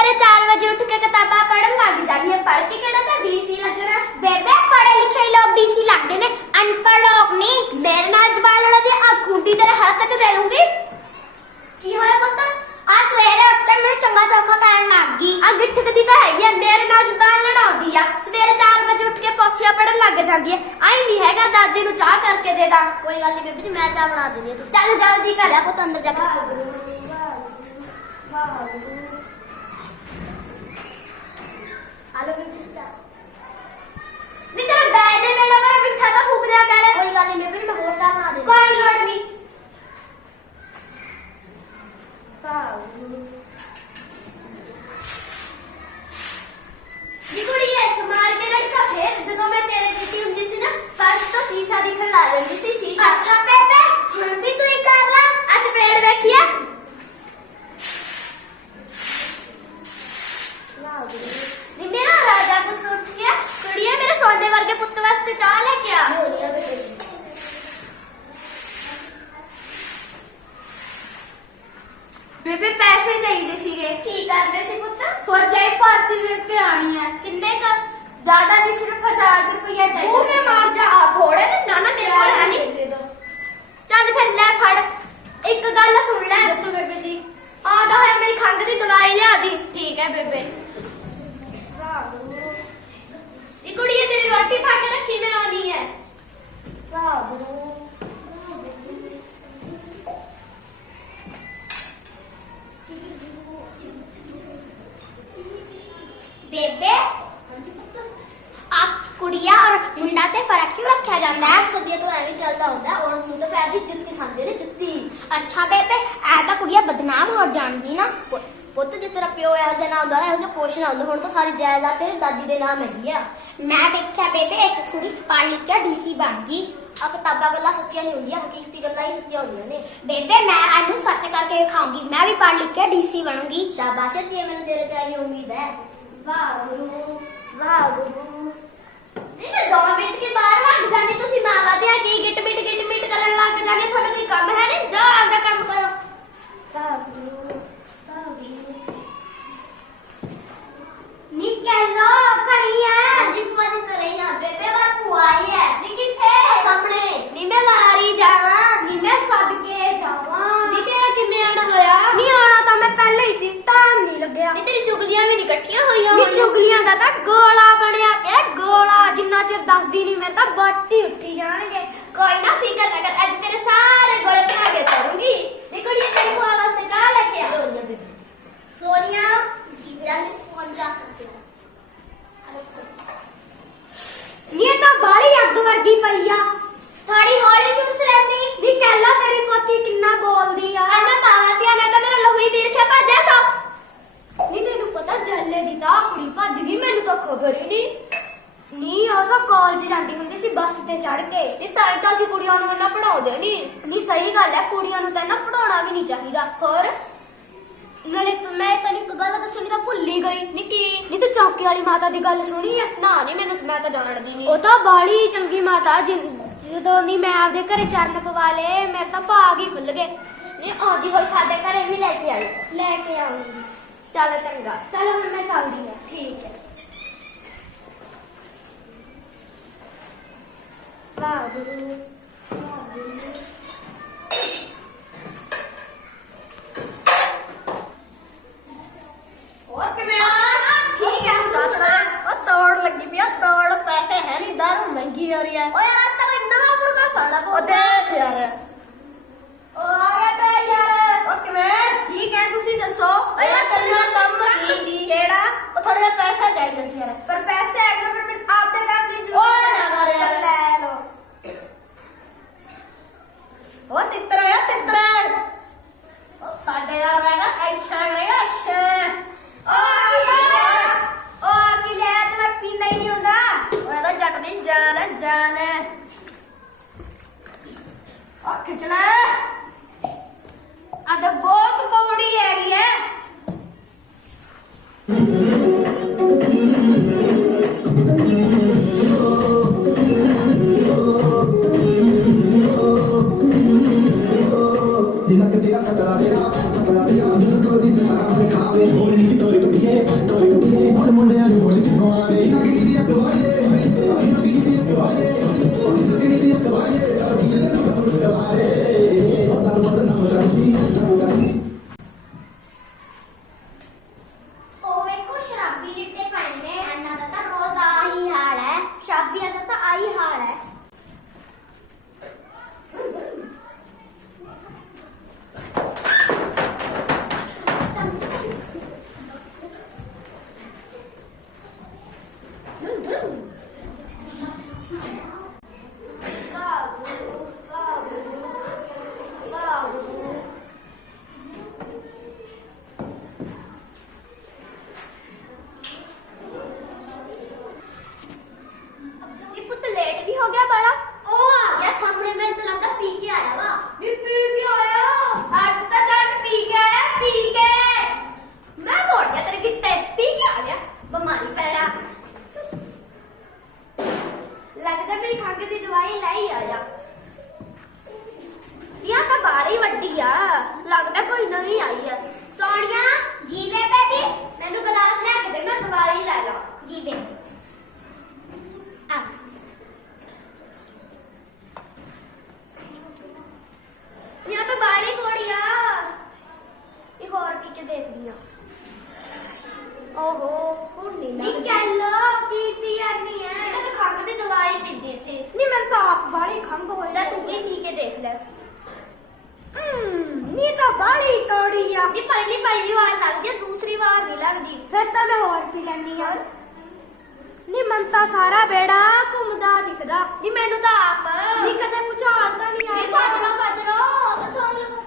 सवेरे 4 बजे उठ के किताबा पढ़न लग जानी है। पढ़ के केड़ा ता डीसी लगना। बेबे पढ़े लिखे लोग डीसी लगदे ने, अनपढ़ लोग नहीं। मेरे नाल जबान लड़ा दी आ खूंटी तेरे हलक च दे दूंगी। की होया पुੱਤ आ सवेरे उठ के मैं चंगा चौखा कहन लग गई। आ गिठकदी ता हैगी है, मेरे नाल जबान लड़ाउंदी आ। सवेरे 4 बजे उठ के पोथियां पढ़न लग जांदी है। आई नहीं हैगा दादी नु चाह करके दे दा। कोई गल नहीं बेबी जी, मैं चाह बना देनी है। तू चल जल्दी कर जा पुੱਤ, अंदर जाके आलो बेबी चाह नी तेरा बैग दे मेरा पर मिठा ता फूक दिया कर। कोई गल नहीं बेबी, मैं और चाह बना देनी। कोई लोड़ नहीं। नी कुड़िए समार के रखा फिर जदों मैं तेरे बेटी हुंदी सी ना, फर्श तो शीशा दिखण लग जांदी सी। शीशा अच्छा बेबे हुण भी तू ही कर ला। आज पेड़ देखिए नी मेरा राजा पुੱਤ उठ गया। कुड़िए मेरे सोने वर्गे पुੱਤ वास्ते चाह लेके आ। होलिया बेटे बेबे पैसे चाहिए सीगे। की करने से पुੱਤ? फौजी भर्ती ਵੇਖ ਕੇ आनी है। किन्ने का? ज्यादा नहीं, सिर्फ 1000 रुपया चाहिए। वो मैं मार जा आ थोड़े ना ना मेरे को है नहीं। दे दो चल फिर ले फड़। एक गल सुन ले। दसो बेबे जी। आदा है मेरी खंघ दी दवाई लिया दी। ठीक है बेबे। ये कुड़िए मेरी रोटी खा के रखी मैं आनी है। बेबे आ कुड़िया और मुंडा ते फर्क क्यों रखा जाता है? सदिया तो ऐਵੇਂ ਚੱਲਦਾ ਹੁੰਦਾ और मुंह तो पैर दी जुत्ती सांदे ने जुत्ती। अच्छा बेबे ऐ ਤਾਂ ਕੁੜੀਆ ਬਦਨਾਮ ਹੋ ਜਾਣਗੀ ਨਾ। ਪੁੱਤ ਜੇ ਤੇਰਾ ਪਿਓ ਇਹੋ ਜਿਹਾ ਨਾ ਹੁੰਦਾ ਇਹੋ ਜਿਹਾ ਕੁਛ ਨਾ ਹੁੰਦਾ। ਹੁਣ ਤਾਂ ਸਾਰੀ ਜਾਇਦਾਦ ਤੇਰੀ ਦਾਦੀ ਦੇ ਨਾਮ ਹੈਗੀ ਆ। ਮੈਂ ਦੇਖਿਆ ਬੇਬੇ ਇੱਕ ਕੁੜੀ ਪੜ੍ਹ ਲਿਖ ਕੇ ਡੀਸੀ ਬਣ ਗਈ। ਆ ਕਿਤਾਬਾਂ ਗੱਲਾਂ ਸੱਚੀਆਂ ਨਹੀਂ ਹੁੰਦੀਆਂ, ਹਕੀਕਤੀ ਗੱਲਾਂ ਹੀ ਸੱਚੀਆਂ ਹੁੰਦੀਆਂ ਨੇ। ਬੇਬੇ ਮੈਂ ਇਹਨੂੰ ਸੱਚ ਕਰਕੇ ਖਾਉਂਗੀ। ਮੈਂ ਵੀ ਪੜ੍ਹ ਲਿਖ ਕੇ ਡੀਸੀ ਬਣੂੰਗੀ। ਸ਼ਾਬਾਸ਼ ਤੀ, ਮੈਨੂੰ ਤੇਰੇ ਤੇ ਆਈ ਉਮੀਦ ਹੈ। ਵਾਹਿਗੁਰੂ ਵਾਹਿਗੁਰੂ। नहीं मैं 2 मिनट के बाहर भाग जाने तो सी मावा दे के गिट मिट करन लग जाने। थानू कोई काम है नहीं? जाओ आपका काम करो। वाहिगुरू वाहिगुरू नी कहलो करी है। हां बुआ जी करे या बेबे बार बुआ आई है। नी किथे? सामने। नी मैं मारी जावा। नी मैं सदके जावा। नी तेरा किन्ने आना होया? नी आना तो मैं पहले ही सी, टाइम नहीं लगया। नी तेरी चुगलियां भी नहीं इकट्ठियां होईयां। नी चुगलियां दा ता गोला बनया ए गोला। जिन्ना चिर दसदी नहीं मेरे ता बाटी उठी जाणगे। कोई ना फिकर ना कर, आज तेरे सारे गोले बना के करूंगी। देखो नी तेरी बुआ वास्ते चाह लेके आ। सोनिया बेबी सोनिया जी जल्दी फोन जा। ये तो बाली अग वर्गी पई आ। थोड़ी हौली चुस लेंदी। नी कहला तेरी पोती किन्ना बोलदी आ। ना पावा ती ना तो मेरा लोही वीर के भजा तो। नी तेनू पता जल्ले दी ता कुड़ी भज गई, मैनू तो खबर ही नहीं। नी ओ तो कॉलेज जांदी हुंदी सी बस ते चढ़ के। नी ताई तां सी कुड़ियां नूं ना पढ़ाउंदे नी। नी सही गल है, कुड़ियां नूं तां ना पढ़ाउणा भी नहीं चाहिदा। होर नाले मैं तैनूं एक गल दस्सणी तां भुल ही गई। नी की? नी तू चौके वाली माता दी गल सुनी है? ना नी मैनूं मैं तां जाणदी नहीं। ओ तां बाली चंगी माता। ਜਦੋਂ ਨੀ मैं आपदे घरे चरण पवा ले मेरे तां भाग ही खुल गए। नी आउंदी होई साडे घरे भी लेके आऊंगी। चल चंगा, चल हुण मैं चलदी हां। ठीक है। वाहिगुरू वाहिगुरू। और किवें आ? ठीक है दस। ओ तोड़ लगी पिया तोड़। पैसे है नहीं, दारू महंगी हो रही है। ओ यार तक नवा मुर्गा साड़ा को ओ देख यार। ओ आ गया पे यार। ओ किवें? ठीक है तुसी दसो। ओ यार करना काम सी केड़ा? ओ थोड़े जिहा पैसा चाहिए सी यार। पर पैसे अगर पर मैं आपदे काम की ओ जरूरत ना कर यार। चल ले लो। ओ तितरा यार तितरा। ओ साडे यार रहेगा अच्छा रहेगा अच्छा। ओ की ले तो मैं पींदा ही नहीं होता। ओ ਇਹਦਾ ਜੱਟ ਦੀ ਜਾਨ ਹੈ ਜਾਨ ਹੈ। ओ खिंच ले। आ तो बहुत बौड़ी हैगी है। Dila que tira, catala, diz que todo diz que não é, não é, não é, खंघ दी दवाई लाई आया यह तो बाली वड्डी आ लगता कोई नवी आई है सोनिया जी बेबे जी मैनू गिलास लेके दे मैं दवाई ले ला जी बेबे यह तो बाली कोड़ी आ एक और पी के देख दिया ओहो ਹੁਣ ਨਹੀਂ ਲੱਗਦੀ ਨਿਕਲੋ ਕੀ ਪੀਣੀ ਹੈ ਇਹ ਤਾਂ ਖੰਘ ਦੀ ਦਵਾਈ ਪੀਂਦੀ ਸੀ ਨਹੀਂ ਮੈਨੂੰ ਤਾਂ ਆਪ ਬਾਲੀ ਖੰਘ ਹੋਈ ਲੈ ਤੂੰ ਵੀ ਪੀ ਕੇ ਦੇਖ ਲੈ ਨੀ ਤਾਂ ਬਾਲੀ ਕੌੜੀ ਆ ਇਹ ਪਹਿਲੀ ਵਾਰ ਲੱਗ ਜੇ ਦੂਸਰੀ ਵਾਰ ਨਹੀਂ ਲੱਗਦੀ ਫਿਰ ਤਾਂ ਮੈਂ ਹੋਰ ਪੀ ਲੈਣੀ ਯਾਰ ਨੀ ਮਨ ਤਾਂ ਸਾਰਾ ਬੇੜਾ ਘੁੰਮਦਾ ਦਿਖਦਾ ਨੀ ਮੈਨੂੰ ਤਾਂ ਆਪ ਨੀ ਕਦੇ ਪੁਚਾਲ ਤਾਂ ਨਹੀਂ ਆਇਆ ਭੱਜ ਲੋ ਸਸੋਂ ਲੋ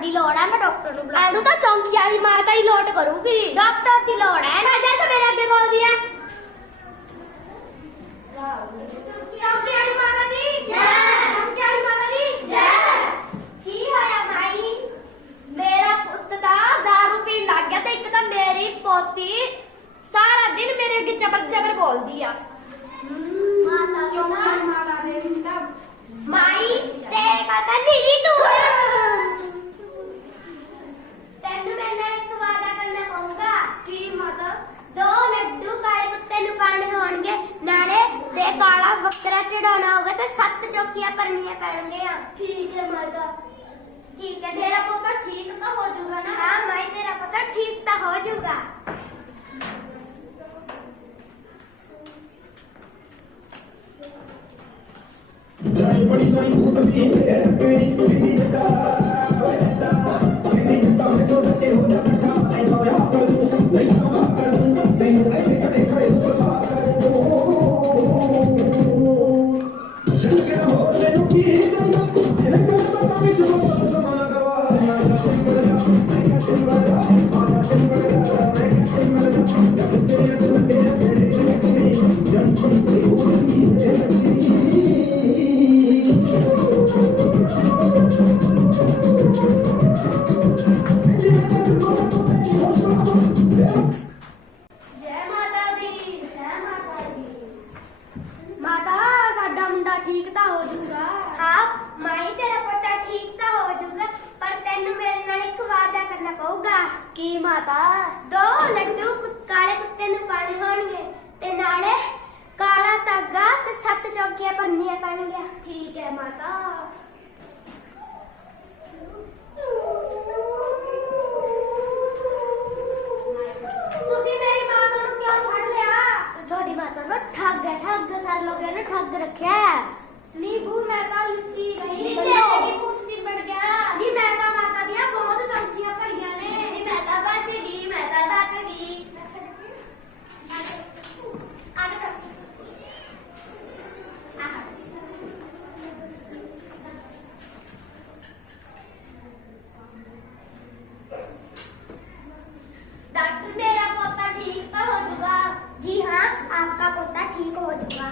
ਦੀ ਲੋੜ ਹੈ ਮੈਂ ਡਾਕਟਰ ਨੂੰ ਬੁਲਾ ਇਹਨੂੰ ਤਾਂ ਚੌਂਕੀ ਵਾਲੀ ਮਾਤਾ ਹੀ ਲੋਟ ਕਰੂਗੀ ਡਾਕਟਰ ਦੀ ਲੋੜ ਹੈ ਨਾ ਜਾ ਮੇਰੇ ਅੱਗੇ ਬੋਲਦੀ ਹੈ ਚੌਂਕੀ ਵਾਲੀ ਮਾਤਾ ਦੀ ਜੈ ਚੌਂਕੀ ਵਾਲੀ ਮਾਤਾ ਦੀ ਜੈ ਕੀ ਹੋਇਆ ਭਾਈ ਮੇਰਾ ਪੁੱਤ ਤਾਂ ਦਾਰੂ ਪੀਣ ਲੱਗ ਗਿਆ ਤੇ ਇੱਕ ਤਾਂ ਮੇਰੀ ਪੋਤੀ ਸਾਰਾ ਦਿਨ ਮੇਰੇ ਅੱਗੇ ਚਬਰ ਬੋਲਦੀ ਆ ਮਾਤਾ ਚੌਂਕੀ ਵਾਲੀ ਮਾਤਾ ਦੇ ਤਾਂ ਮਾਈ ਤੇਰੇ ਮਾਤਾ ਨੀਰੀ ਤੂੰ ਤੈਨੂੰ ਮੇਰੇ ਨਾਲ ਇੱਕ ਵਾਅਦਾ ਕਰਨਾ ਪਊਗਾ ਕੀ ਮਾਤਾ 2 ਲੱਡੂ ਕਾਲੇ ਕੁੱਤੇ ਨੂੰ ਪਾਣੇ ਹੋਣਗੇ ਨਾਲੇ ਤੇ ਕਾਲਾ ਬੱਕਰਾ ਚੜਾਉਣਾ ਹੋਗਾ ਤੇ 7 ਚੌਕੀਆਂ ਭਰਨੀਆਂ ਪੈਣਗੀਆਂ ਠੀਕ ਹੈ ਮਾਤਾ ਠੀਕ ਹੈ ਤੇਰਾ ਪੁੱਤ ਠੀਕ ਤਾਂ ਹੋ ਜਾਊਗਾ ਨਾ ਹਾਂ ਮਾਈ ਤੇਰਾ ਪੁੱਤ ਠੀਕ ਤਾਂ ਹੋ ਜਾਊਗਾ ਜਾਈ ਬੜੀ ਸਾਈ ਕੁੱਤੀ ਹੈ ਕਿਹੜੀ ਕੁੜੀ ਦਾ ਕੀ ਮਾਤਾ 2 ਲੱਡੂ ਕਾਲੇ ਕੁੱਤੇ ਨੂੰ ਪਾਣੇ ਹੋਣਗੇ ਤੇ ਨਾਲੇ ਕਾਲਾ ਧਾਗਾ ਤੇ 7 ਚੌਕੀਆਂ ਭਰਨੀਆਂ ਪੈਣਗੀਆਂ ਠੀਕ ਹੈ ਮਾਤਾ ਤੁਸੀਂ ਮੇਰੀ ਮਾਤਾ ਨੂੰ ਕਿਉਂ ਫੜ ਲਿਆ ਤੁਹਾਡੀ ਮਾਤਾ ਨੂੰ ਠੱਗ ਸਾਲ ਹੋ ਗਏ ਨੇ ਠੱਗ ਰੱਖਿਆ ਨੀਬੂ ਮੈਂ ਤਾਂ ਲੁੱਟੀ ਗਈ ਨੀ ਤੇਰੀ ਪੁੱਤ ਚਿੰਬੜ ਗਿਆ ਨੀ ਮੈਂ ਤਾਂ ਮਾਤਾ ਦੀਆਂ ਬਹੁਤ ਚੌਕੀਆਂ ਭਰੀਆਂ ਨੇ ਨੀ ਮੈਂ ਤਾਂ ਬਚ ਗਈ डॉक्टर मेरा पोता ठीक तो हो जाएगा जी हाँ आपका पोता ठीक हो जाएगा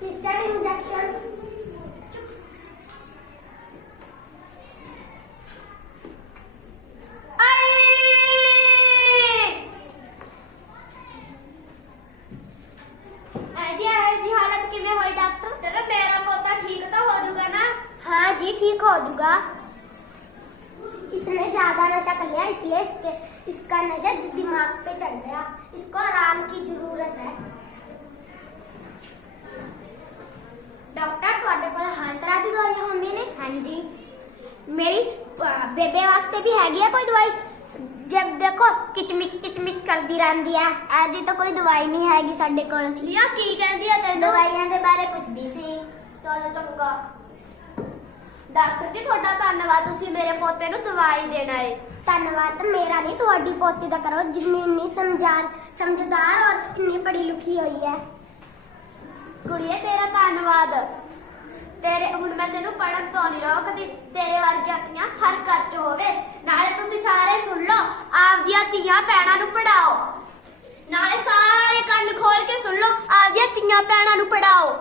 सिस्टर इंजेक्शन ਕਿਵੇਂ ਹੋਈ ਡਾਕਟਰ? ਤੇਰਾ ਮੇਰਾ ਪੋਤਾ ਠੀਕ ਤਾਂ ਹੋ ਜਾਊਗਾ ਨਾ? हाँ जी ठीक हो जाऊगा। इसने ज्यादा नशा कर लिया इसलिए इसका नशा दिमाग पे चढ़ गया। इसको आराम की जरूरत है। डॉक्टर ਤੁਹਾਡੇ ਕੋਲ ਹਰ ਤਰ੍ਹਾਂ ਦੀ ਦਵਾਈਆਂ ਹੁੰਦੀਆਂ ਨੇ? हाँ जी मेरी बेबे वास्ते भी हैगी है कोई दवाई? जब देखो किचमिच करदी रहंदी है। ऐसी तो कोई दवाई नहीं हैगी साडे कोल। लिया की कहंदी है तैनू? दवाइयां दे बारे पुछदी सी। चलो चंगा। डॉक्टर जी ਤੁਹਾਡਾ ਧੰਨਵਾਦ, ਤੁਸੀਂ ਮੇਰੇ ਪੋਤੇ ਨੂੰ ਦਵਾਈ ਦੇਣ ਆਏ। ਧੰਨਵਾਦ ਮੇਰਾ ਨਹੀਂ, ਤੁਹਾਡੀ ਪੋਤੀ ਦਾ ਕਰੋ ਜਿੰਨੀ ਇੰਨੀ ਸਮਝਦਾਰ ਔਰ ਇੰਨੀ ਪੜ੍ਹੀ ਲਿਖੀ ਹੋਈ ਹੈ। ਕੁੜੀਏ ਤੇਰਾ ਧੰਨਵਾਦ। ਤੇਰੇ ਹੁਣ ਮੈਂ ਤੈਨੂੰ ਪੜਨ ਤੋਂ ਨਹੀਂ ਰੋਕਦੀ। ਤੇਰੇ ਵਰਗੀਆਂ ਧੀਆਂ ਹਰ ਘਰ 'ਚ ਹੋਵੇ। ਨਾਲੇ ਤੁਸੀਂ ਸਾਰੇ ਸੁਣ ਲਓ, ਆਪਦੀਆਂ ਧੀਆਂ ਭੈਣਾਂ ਨੂੰ ਪੜਾਓ। ਨਾਲੇ ਸਾਰੇ ਕੰਨ ਖੋਲ ਕੇ ਸੁਣ ਲਓ, ਆਪਦੀਆਂ ਧੀਆਂ ਭੈਣਾਂ ਨੂੰ ਪੜਾਓ।